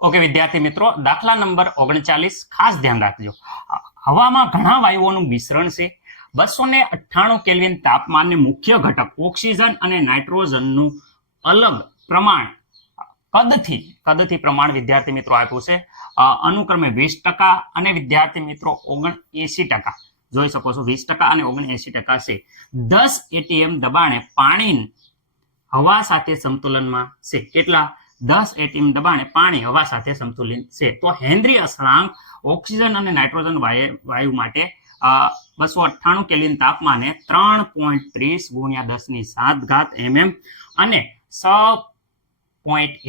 Okay વિદ્યાર્થી મિત્રો, દાખલા નંબર 39 ખાસ ધ્યાન રાખજો. હવામાં ઘણા વાયુઓનું મિશ્રણ છે. 298 કેલ્વિન તાપમાનને મુખ્ય ઘટક ઓક્સિજન અને નાઇટ્રોજનનું અલગ પ્રમાણ કદથી પ્રમાણ વિદ્યાર્થી મિત્રો આપ્યું છે. અનુક્રમે 20% અને વિદ્યાર્થી મિત્રો 79%. જોઈ શકો છો 20% અને 79% છે. 10 ATM દબાણે પાણી હવા સાથે સંતુલનમાં છે. કેટલા? 10 ATM દબાણે પાણી હવા સાથે સમતુલિત છે. તો હેનરી અસળાંક ઓક્સિજન અને નાઇટ્રોજન વાયુ માટે 298 કેલ્વિન તાપમાને 3.30 × 10⁷ mm અને 6.51 ×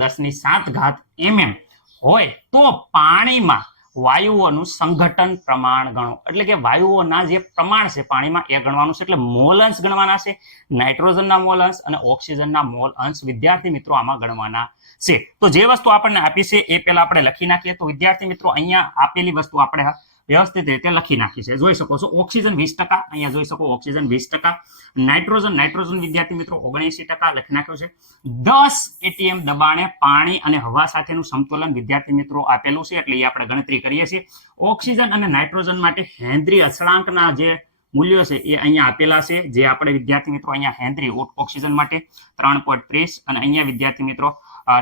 10⁷ mm હોય તો પાણીમાં વાયુઓનું સંઘટન પ્રમાણ ગણો. એટલે કે વાયુઓના જે પ્રમાણ છે પાણીમાં એ ગણવાનું છે. એટલે મોલ અંશ ગણવાના છે. નાઇટ્રોજનના મોલ અંશ અને ઓક્સિજનના મોલ અંશ વિદ્યાર્થી મિત્રો આમાં ગણવાના છે. તો જે વસ્તુ આપણને આપી છે એ પહેલા આપણે લખી નાખીએ. તો વિદ્યાર્થી મિત્રો અહીંયા આપેલી વસ્તુ આપણે વ્યવસ્થિત રીતે લખી નાખી છે. જોઈ શકો છો ઓક્સિજન 20%, અહીંયા જોઈ શકો ઓક્સિજન 20%, નાઇટ્રોજન વિદ્યાર્થી મિત્રો 79% લખી નાખ્યું છે. 10 ATM દબાણે પાણી અને હવા સાથેનું સંતુલન વિદ્યાર્થી મિત્રો આપેલું છે. એટલે એ આપણે ગણતરી કરીએ છીએ. ઓક્સિજન અને નાઇટ્રોજન માટે હેનરી અસળાંકના જે મૂલ્યો છે એ અહીંયા આપેલા છે. જે આપણે વિદ્યાર્થી મિત્રો અહીંયા હેનરી ઓક્સિજન માટે 3.30 અને અહીંયા વિદ્યાર્થી મિત્રો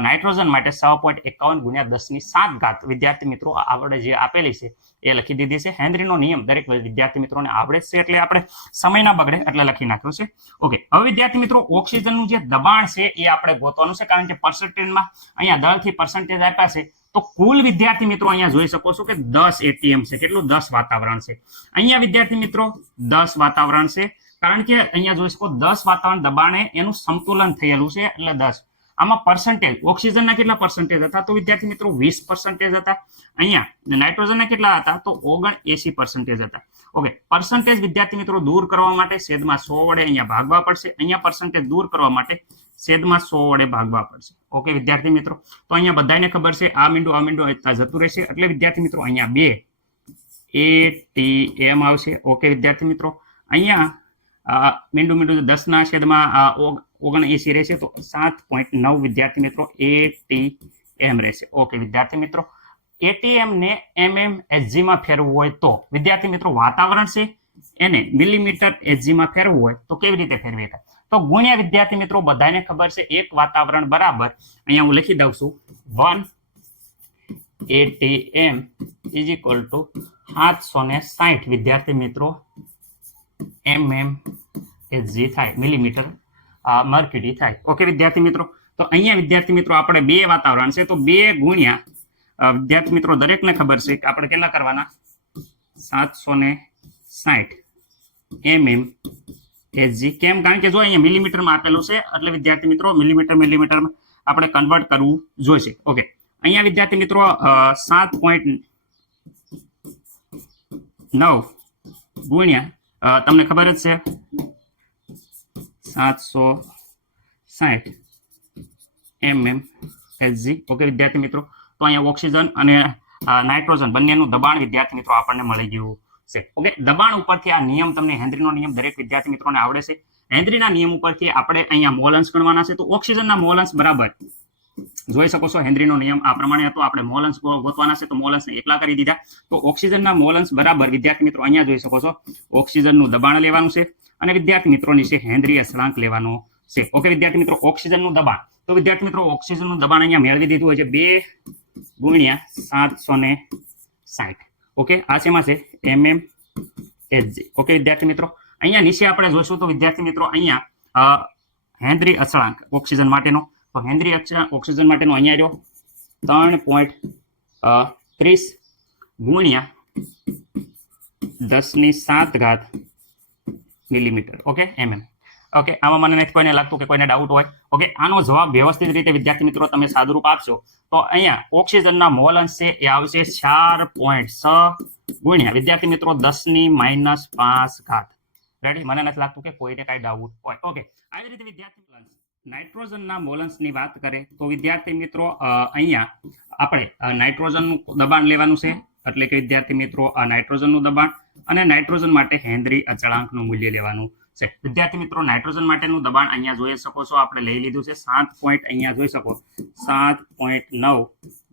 નાઇટ્રોજન માટે 6.51 × 10⁷ વિદ્યાર્થી મિત્રો આપણે જે આપેલી છે એ લખી દીધી છે. હેનરીનો નિયમ દરેક વિદ્યાર્થી મિત્રોને આવડે છે એટલે આપણે સમય ના બગડે એટલે લખી નાખ્યો છે. ઓકે, હવે વિદ્યાર્થી મિત્રો ઓક્સિજનનું જે દબાણ છે એ આપણે ગોતવાનું છે. કારણ કે પર્સન્ટેજમાં અહીંયા દળથી પર્સન્ટેજ આપ્યા છે. તો કુલ વિદ્યાર્થી મિત્રો અહીંયા જોઈ શકો છો કે 10 ATM છે. કેટલું? 10 વાતાવરણ છે. અહીંયા વિદ્યાર્થી મિત્રો 10 વાતાવરણ છે. કારણ કે અહીંયા જોઈ શકો 10 વાતાવરણ દબાણે એનું સંતુલન થયેલું છે એટલે 10. આમાં પર્સન્ટેજ ઓક્સિજનના કેટલા પર્સન્ટેજ હતા? તો વિદ્યાર્થી મિત્રો 20% હતા. અહીંયા નાઇટ્રોજનના કેટલા હતા? તો 79% હતા. ઓકે, પર્સન્ટેજ વિદ્યાર્થી મિત્રો દૂર કરવા માટે છેદમાં 100 વડે અહીંયા ભાગવા પડશે. અહીંયા પર્સન્ટેજ દૂર કરવા માટે છેદમાં 100 વડે ભાગવા પડશે. ઓકે વિદ્યાર્થી મિત્રો, તો અહીંયા બધાને ખબર છે આ મીંડું જતું રહેશે. એટલે વિદ્યાર્થી મિત્રો અહીંયા 2 ATM આવશે. ઓકે વિદ્યાર્થી મિત્રો, અહીંયા મીંડું 10 છેદમાં 79 રહેશે તો 7.9 વિદ્યાર્થી મિત્રો ATM રહેશે. ઓકે વિદ્યાર્થી મિત્રો, ATM ને mmHg માં ફેરવવું હોય તો વિદ્યાર્થી મિત્રો વાતાવરણ છે એને મિલીમીટર HG માં ફેરવવું હોય તો કેવી રીતે ફેરવી થાય? તો ગુણ્યા વિદ્યાર્થી મિત્રો બધાને ખબર છે એક વાતાવરણ બરાબર અહીંયા હું લખી દઉં છું 1 ATM = 760 વિદ્યાર્થી મિત્રો mmHg થાય, મિલીમીટર મર્ક્યુરી થાય. ઓકે વિદ્યાર્થી મિત્રો, તો અહીંયા વિદ્યાર્થી મિત્રો આપણે 2 વાતાવરણ છે તો 2 ગુણ્યા વિદ્યાર્થી મિત્રો દરેકને ખબર છે કે આપણે કેટલા કરવાના? 760 mmHg. કેમ? કારણ કે જો અહીંયા મિલીમીટરમાં આપેલું છે એટલે વિદ્યાર્થી મિત્રો મિલીમીટરમાં આપણે કન્વર્ટ કરવું જોઈશે. ઓકે, અહીંયા વિદ્યાર્થી મિત્રો 7.9 ગુણ્યા તમને ખબર જ છે 760 mmHg. ઓકે વિદ્યાર્થી મિત્રો, તો અહીંયા ઓક્સિજન અને નાઇટ્રોજન બંનેનું દબાણ વિદ્યાર્થી મિત્રો આપણને મળી ગયું છે. ઓકે, દબાણ ઉપરથી આ નિયમ તમને હેનરીનો નિયમ દરેક વિદ્યાર્થી મિત્રોને આવડે છે. હેનરીના નિયમ ઉપરથી આપણે અહીંયા મોલ અંશ ગણવાના છે. તો ઓક્સિજનના મોલ અંશ બરાબર જોઈ શકો છો હેનરીનો નિયમ આ પ્રમાણે હતો. આપણે મોલ અંશ ગોતવાના છે તો મોલ અંશને એકલા કરી દીધા. તો ઓક્સિજનના મોલ અંશ બરાબર વિદ્યાર્થી મિત્રો અહીંયા જોઈ શકો છો ઓક્સિજનનું દબાણ લેવાનું છે અને વિદ્યાર્થી મિત્રોની છે હેનરી અસળાંક લેવાનો છે. ઓકે વિદ્યાર્થી મિત્રો, ઓક્સિજનનું દબાણ તો વિદ્યાર્થી મિત્રો ઓક્સિજનનું દબાણ અહીંયા મેળવી દીધું હોય છે 2 ગુણ્યા 760. ઓકે, આ શેમાં છે? mmHg. ઓકે વિદ્યાર્થી મિત્રો, અહીંયા નીચે આપણે જોઈશું તો વિદ્યાર્થી મિત્રો અહીંયા હેનરી અસળાંક ઓક્સિજન માટેનો તો હેનરી ઓક્સિજન માટેનો અહીંયા રહ્યો 3.30 ગુણ્યા 10⁷ મિલીમીટર. Okay mm. ઓકે, આમાં મને નથી કોઈને લાગતું કે કોઈને ડાઉટ હોય. ઓકે, આનો જવાબ વ્યવસ્થિત રીતે વિદ્યાર્થી મિત્રો તમે સાદુરૂપ આપશો તો અહીંયા ઓક્સિજનના મોલ અંશ છે એ આવશે 4.6 ગુણ્યા વિદ્યાર્થી મિત્રો 10⁻5. રેડી? મને નથી લાગતું કે કોઈને કાંઈ ડાઉટ હોય. ઓકે, આવી રીતે વિદ્યાર્થી નાઇટ્રોજનના મોલ અંશની વાત કરે તો વિદ્યાર્થી મિત્રો અહીંયા આપણે નાઇટ્રોજનનું દબાણ લેવાનું છે. એટલે કે વિદ્યાર્થી મિત્રો આ નાઇટ્રોજનનું દબાણ અને નાઇટ્રોજન માટે હેનરી અચળાંકનું મૂલ્ય લેવાનું છે. વિદ્યાર્થી મિત્રો નાઇટ્રોજન માટેનું દબાણ અહીંયા જોઈ શકો છો, આપણે લઈ લીધું છે 7 પોઈન્ટ, અહીંયા જોઈ શકો 7.9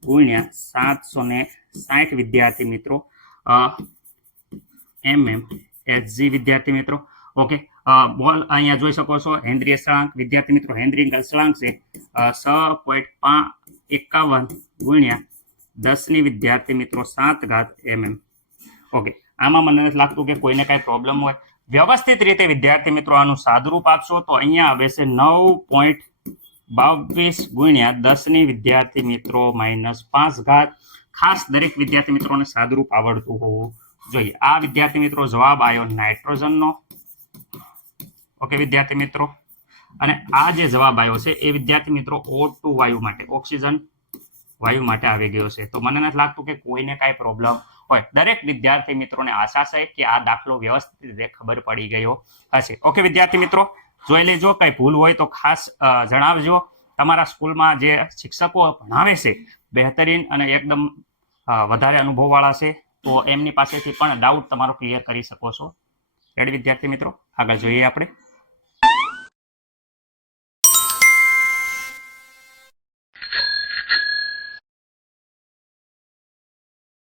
ગુણ્યા 760 વિદ્યાર્થી મિત્રો Hg વિદ્યાર્થી મિત્રો. ઓકે, બોલ અહીંયા જોઈ શકો છો હેનરી અચળાંક વિદ્યાર્થી મિત્રો, હેનરી અચળાંક છે 6.51 ગુણ્યા 10 વિદ્યાર્થી મિત્રો 7 ઘાત mm. ઓકે, આમાં મને નથી લાગતું કે કોઈને કાંઈ પ્રોબ્લેમ હોય. વ્યવસ્થિત રીતે વિદ્યાર્થી મિત્રો આનું સાદુરૂપ આપશો તો અહીંયા આવે છે 9.22 ગુણ્યા 10 વિદ્યાર્થી મિત્રો -5 ઘાત. ખાસ દરેક વિદ્યાર્થી મિત્રોને સાદુરૂપ આવડતું હોવું જોઈએ. આ વિદ્યાર્થી મિત્રો જવાબ આવ્યો નાઇટ્રોજનનો. ઓકે વિદ્યાર્થી મિત્રો, અને આ જે જવાબ આવ્યો છે એ વિદ્યાર્થી મિત્રો O2 વાયુ માટે, ઓક્સિજન વાયુ માટે આવી ગયો છે. તો મને નથી લાગતું કે કોઈને કાંઈ પ્રોબ્લેમ હોય. દરેક વિદ્યાર્થી મિત્રોને આશા છે કે આ દાખલો વ્યવસ્થિત રીતે ખબર પડી ગયો હશે. ઓકે વિદ્યાર્થી મિત્રો, જોઈ લેજો, કંઈ ભૂલ હોય તો ખાસ જણાવજો. તમારા સ્કૂલમાં જે શિક્ષકો ભણાવે છે બહેતરીન અને એકદમ વધારે અનુભવવાળા છે, તો એમની પાસેથી પણ ડાઉટ તમારો ક્લિયર કરી શકો છો. રેડી વિદ્યાર્થી મિત્રો, આગળ જોઈએ આપણે.